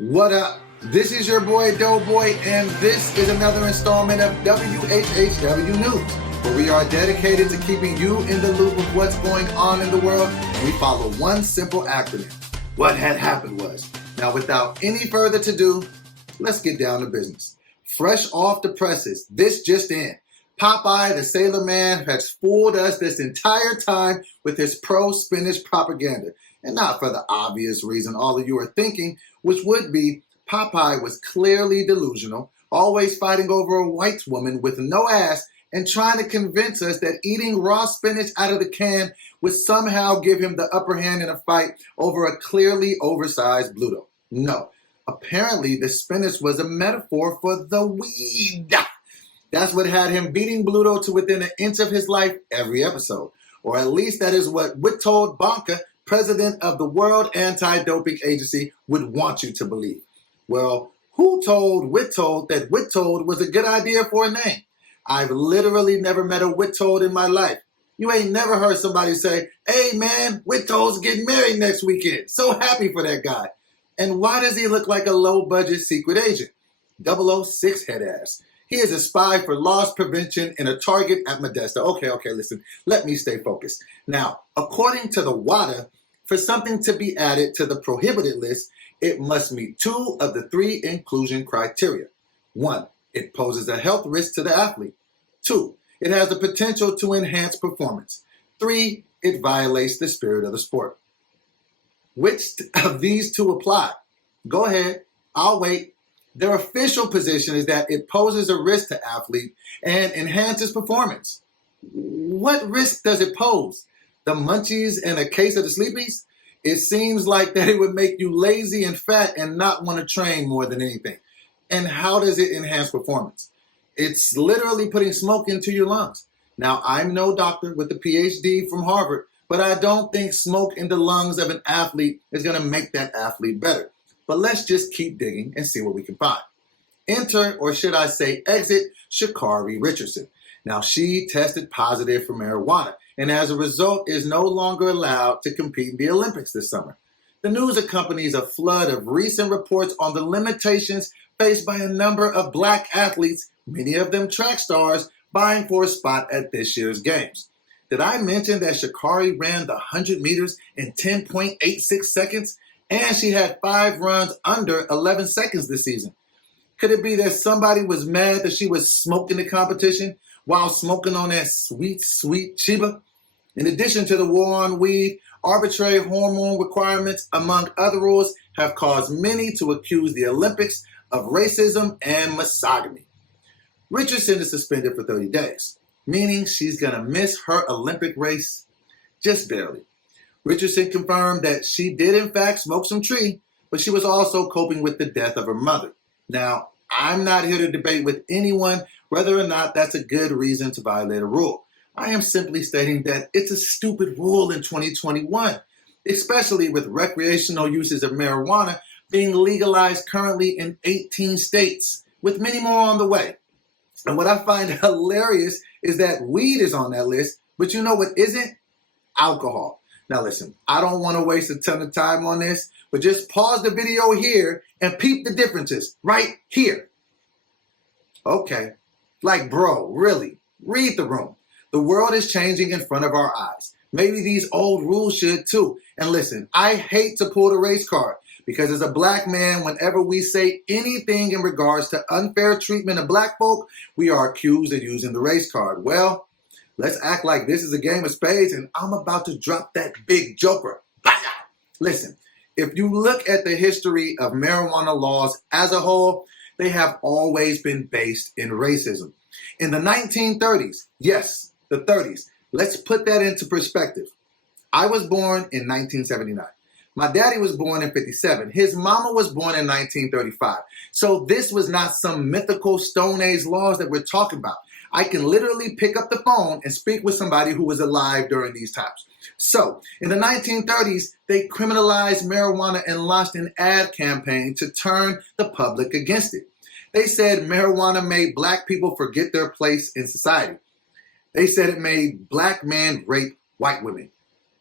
What up? This is your boy DoBoy, and this is another installment of WHHW News, where we are dedicated to keeping you in the loop of what's going on in the world. We follow one simple acronym. What had happened was. Now, without any further ado, let's get down to business. Fresh off the presses, this just in. Popeye the Sailor Man has fooled us this entire time with his pro-spinach propaganda. And not for the obvious reason all of you are thinking, which would be Popeye was clearly delusional, always fighting over a white woman with no ass and trying to convince us that eating raw spinach out of the can would somehow give him the upper hand in a fight over a clearly oversized Bluto. No, apparently the spinach was a metaphor for the weed. That's what had him beating Bluto to within an inch of his life every episode. Or at least that is what Whittold Bonka, president of the World Anti-Doping Agency, would want you to believe. Well, who told Whittold that Whittold was a good idea for a name? I've literally never met a Whittold in my life. You ain't never heard somebody say, "Hey man, Whittold's getting married next weekend. So happy for that guy." And why does he look like a low-budget secret agent? 006 head ass. He is a spy for loss prevention and a target at Modesto. Okay, listen, let me stay focused. Now, according to the WADA, for something to be added to the prohibited list, it must meet two of the three inclusion criteria. 1, it poses a health risk to the athlete. 2, it has the potential to enhance performance. 3, it violates the spirit of the sport. Which of these two apply? Go ahead, I'll wait. Their official position is that it poses a risk to athlete and enhances performance. What risk does it pose? The munchies and a case of the sleepies? It seems like that it would make you lazy and fat and not want to train more than anything. And how does it enhance performance? It's literally putting smoke into your lungs. Now, I'm no doctor with a PhD from Harvard, but I don't think smoke in the lungs of an athlete is going to make that athlete better. But let's just keep digging and see what we can find. Enter, or should I say exit, Sha'Carri Richardson. Now, she tested positive for marijuana, and as a result is no longer allowed to compete in the Olympics this summer. The news accompanies a flood of recent reports on the limitations faced by a number of black athletes, many of them track stars, vying for a spot at this year's games. Did I mention that Sha'Carri ran the 100 meters in 10.86 seconds? And she had 5 runs under 11 seconds this season. Could it be that somebody was mad that she was smoking the competition while smoking on that sweet, sweet Chiba? In addition to the war on weed, arbitrary hormone requirements, among other rules, have caused many to accuse the Olympics of racism and misogyny. Richardson is suspended for 30 days, meaning she's going to miss her Olympic race just barely. Richardson confirmed that she did in fact smoke some tree, but she was also coping with the death of her mother. Now, I'm not here to debate with anyone whether or not that's a good reason to violate a rule. I am simply stating that it's a stupid rule in 2021, especially with recreational uses of marijuana being legalized currently in 18 states, with many more on the way. And what I find hilarious is that weed is on that list, but you know what isn't? Alcohol. Now listen, I don't want to waste a ton of time on this, but just pause the video here and peep the differences right here. Okay, like bro, really, read the room. The world is changing in front of our eyes. Maybe these old rules should too. And listen, I hate to pull the race card because as a black man, whenever we say anything in regards to unfair treatment of black folk, we are accused of using the race card. Well, let's act like this is a game of spades and I'm about to drop that big joker. Listen, if you look at the history of marijuana laws as a whole, they have always been based in racism. In the 1930s, yes, the 30s, let's put that into perspective. I was born in 1979. My daddy was born in 57. His mama was born in 1935. So this was not some mythical Stone Age laws that we're talking about. I can literally pick up the phone and speak with somebody who was alive during these times. So, in the 1930s, they criminalized marijuana and launched an ad campaign to turn the public against it. They said marijuana made black people forget their place in society. They said it made black men rape white women.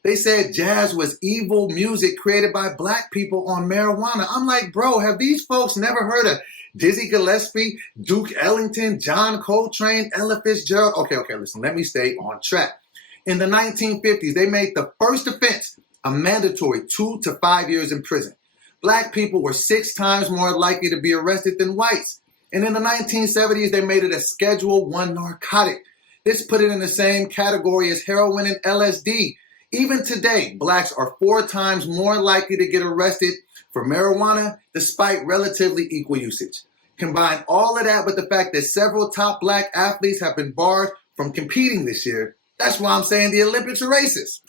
They said jazz was evil music created by black people on marijuana. I'm like, bro, have these folks never heard of Dizzy Gillespie, Duke Ellington, John Coltrane, Ella Fitzgerald? Okay, listen, let me stay on track. In the 1950s, they made the first offense a mandatory 2 to 5 years in prison. Black people were 6 times more likely to be arrested than whites. And in the 1970s, they made it a Schedule I narcotic. This put it in the same category as heroin and LSD. Even today, blacks are 4 times more likely to get arrested for marijuana despite relatively equal usage. Combine all of that with the fact that several top black athletes have been barred from competing this year. That's why I'm saying the Olympics are racist.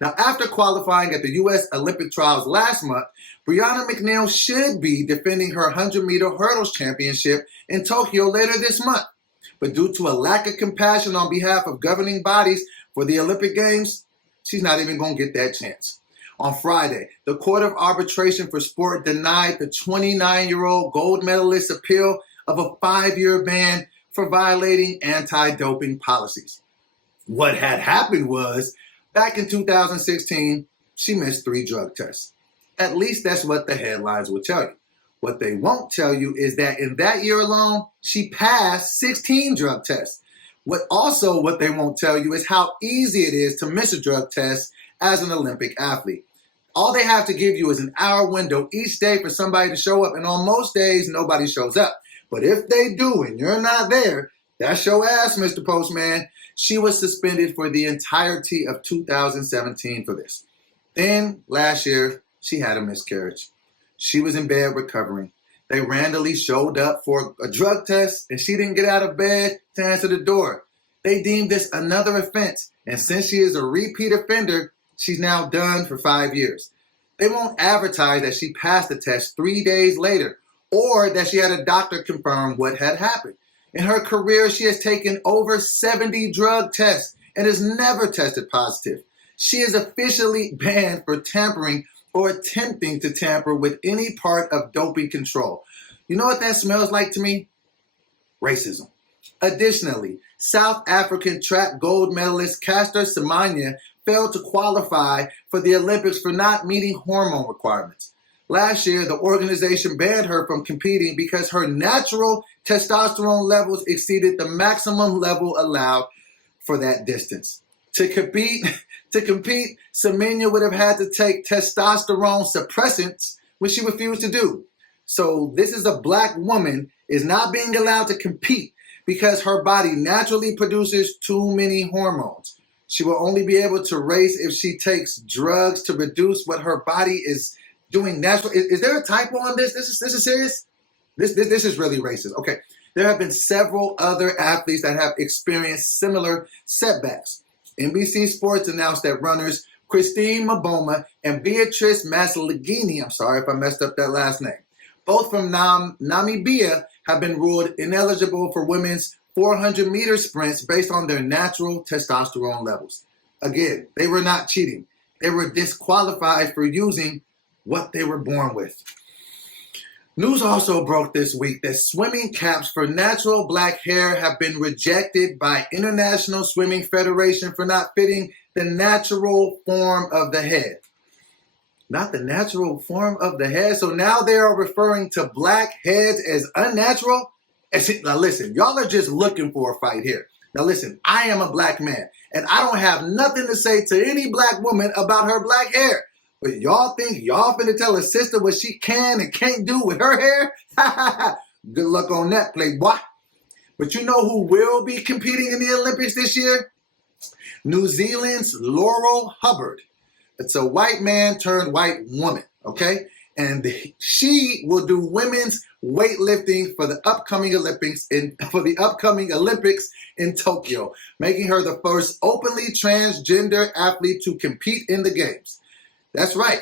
Now, after qualifying at the U.S. Olympic trials last month, Brianna McNeil should be defending her 100-meter hurdles championship in Tokyo later this month. But due to a lack of compassion on behalf of governing bodies for the Olympic Games, she's not even going to get that chance. On Friday, the Court of Arbitration for Sport denied the 29-year-old gold medalist's appeal of a 5-year ban for violating anti-doping policies. What had happened was, back in 2016, she missed 3 drug tests. At least that's what the headlines will tell you. What they won't tell you is that in that year alone, she passed 16 drug tests. What they won't tell you is how easy it is to miss a drug test as an Olympic athlete. All they have to give you is an hour window each day for somebody to show up, and on most days, nobody shows up. But if they do and you're not there, that's your ass, Mr. Postman. She was suspended for the entirety of 2017 for this. Then, last year, she had a miscarriage. She was in bed recovering. They randomly showed up for a drug test, and she didn't get out of bed to answer the door. They deemed this another offense, and since she is a repeat offender, she's now done for 5 years. They won't advertise that she passed the test 3 days later, or that she had a doctor confirm what had happened. In her career, she has taken over 70 drug tests and has never tested positive. She is officially banned for tampering or attempting to tamper with any part of doping control. You know what that smells like to me? Racism. Additionally, South African track gold medalist Caster Semenya failed to qualify for the Olympics for not meeting hormone requirements. Last year, the organization banned her from competing because her natural testosterone levels exceeded the maximum level allowed for that distance. To compete, Semenya would have had to take testosterone suppressants, which she refused to do. So this is a black woman is not being allowed to compete because her body naturally produces too many hormones. She will only be able to race if she takes drugs to reduce what her body is doing naturally. Is there a typo on this? This is serious? This is really racist. Okay. There have been several other athletes that have experienced similar setbacks. NBC Sports announced that runners Christine Maboma and Beatrice Maslagini, I'm sorry if I messed up that last name, both from Namibia, have been ruled ineligible for women's 400-meter sprints based on their natural testosterone levels. Again, they were not cheating. They were disqualified for using what they were born with. News also broke this week that swimming caps for natural black hair have been rejected by International Swimming Federation for not fitting the natural form of the head. Not the natural form of the head. So now they are referring to black heads as unnatural. Now listen, y'all are just looking for a fight here. Now listen, I am a black man, and I don't have nothing to say to any black woman about her black hair. But y'all think y'all finna tell a sister what she can and can't do with her hair? Good luck on that, playboy. But you know who will be competing in the Olympics this year? New Zealand's Laurel Hubbard. It's a white man turned white woman, okay? And she will do women's weightlifting for the upcoming Olympics in Tokyo, making her the first openly transgender athlete to compete in the games. That's right,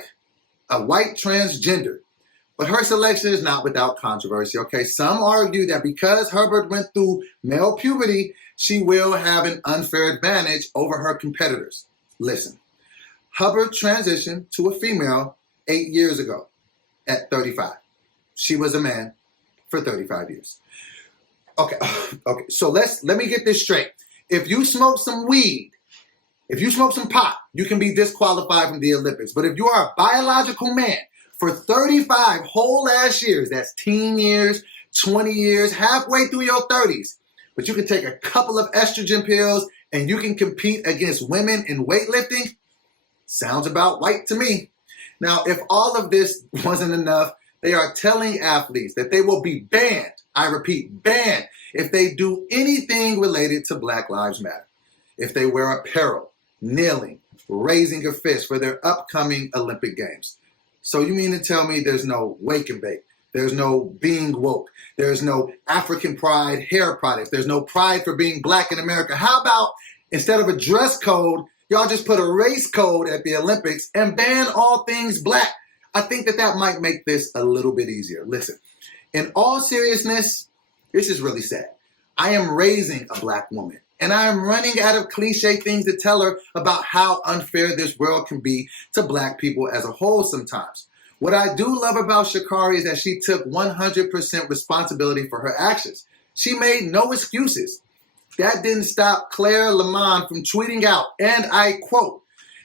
a white transgender. But her selection is not without controversy, okay? Some argue that because Hubbard went through male puberty, she will have an unfair advantage over her competitors. Listen, Hubbard transitioned to a female 8 years ago at 35. She was a man for 35 years. Okay, so let me get this straight. If you smoke some weed If you smoke some pot, you can be disqualified from the Olympics. But if you are a biological man for 35 whole ass years, that's teen years, 20 years, halfway through your 30s, but you can take a couple of estrogen pills and you can compete against women in weightlifting, sounds about right to me. Now, if all of this wasn't enough, they are telling athletes that they will be banned, I repeat, banned, if they do anything related to Black Lives Matter. If they wear apparel, kneeling, raising a fist for their upcoming Olympic Games. So you mean to tell me there's no wake and bake, there's no being woke, there's no African pride hair products, there's no pride for being black in America? How about instead of a dress code, y'all just put a race code at the Olympics and ban all things black? I think that might make this a little bit easier. Listen, in all seriousness, this is really sad. I am raising a black woman, and I am running out of cliche things to tell her about how unfair this world can be to black people as a whole sometimes. What I do love about Sha'Carri is that she took 100% responsibility for her actions. She made no excuses. That didn't stop Claire Lamont from tweeting out, and I quote,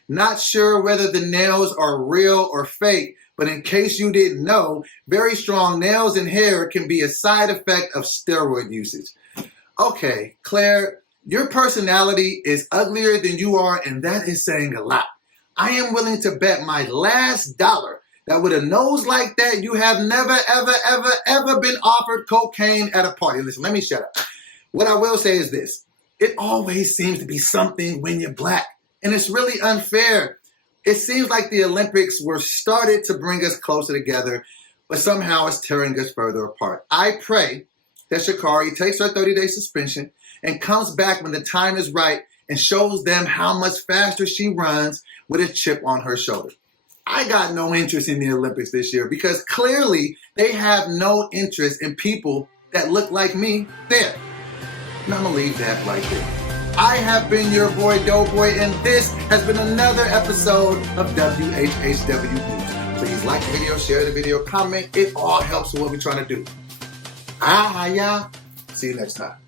"Not sure whether the nails are real or fake, but in case you didn't know, very strong nails and hair can be a side effect of steroid usage." Okay, Claire, your personality is uglier than you are, and that is saying a lot. I am willing to bet my last dollar that with a nose like that, you have never, ever, ever, ever been offered cocaine at a party. Listen, let me shut up. What I will say is this. It always seems to be something when you're black, and it's really unfair. It seems like the Olympics were started to bring us closer together, but somehow it's tearing us further apart. I pray that Sha'Carri takes her 30-day suspension and comes back when the time is right and shows them how much faster she runs with a chip on her shoulder. I got no interest in the Olympics this year because clearly they have no interest in people that look like me there. And I'm going to leave that right there. I have been your boy DoBoy, and this has been another episode of WHHW News. Please like the video, share the video, comment. It all helps with what we're trying to do. Yeah. See you next time.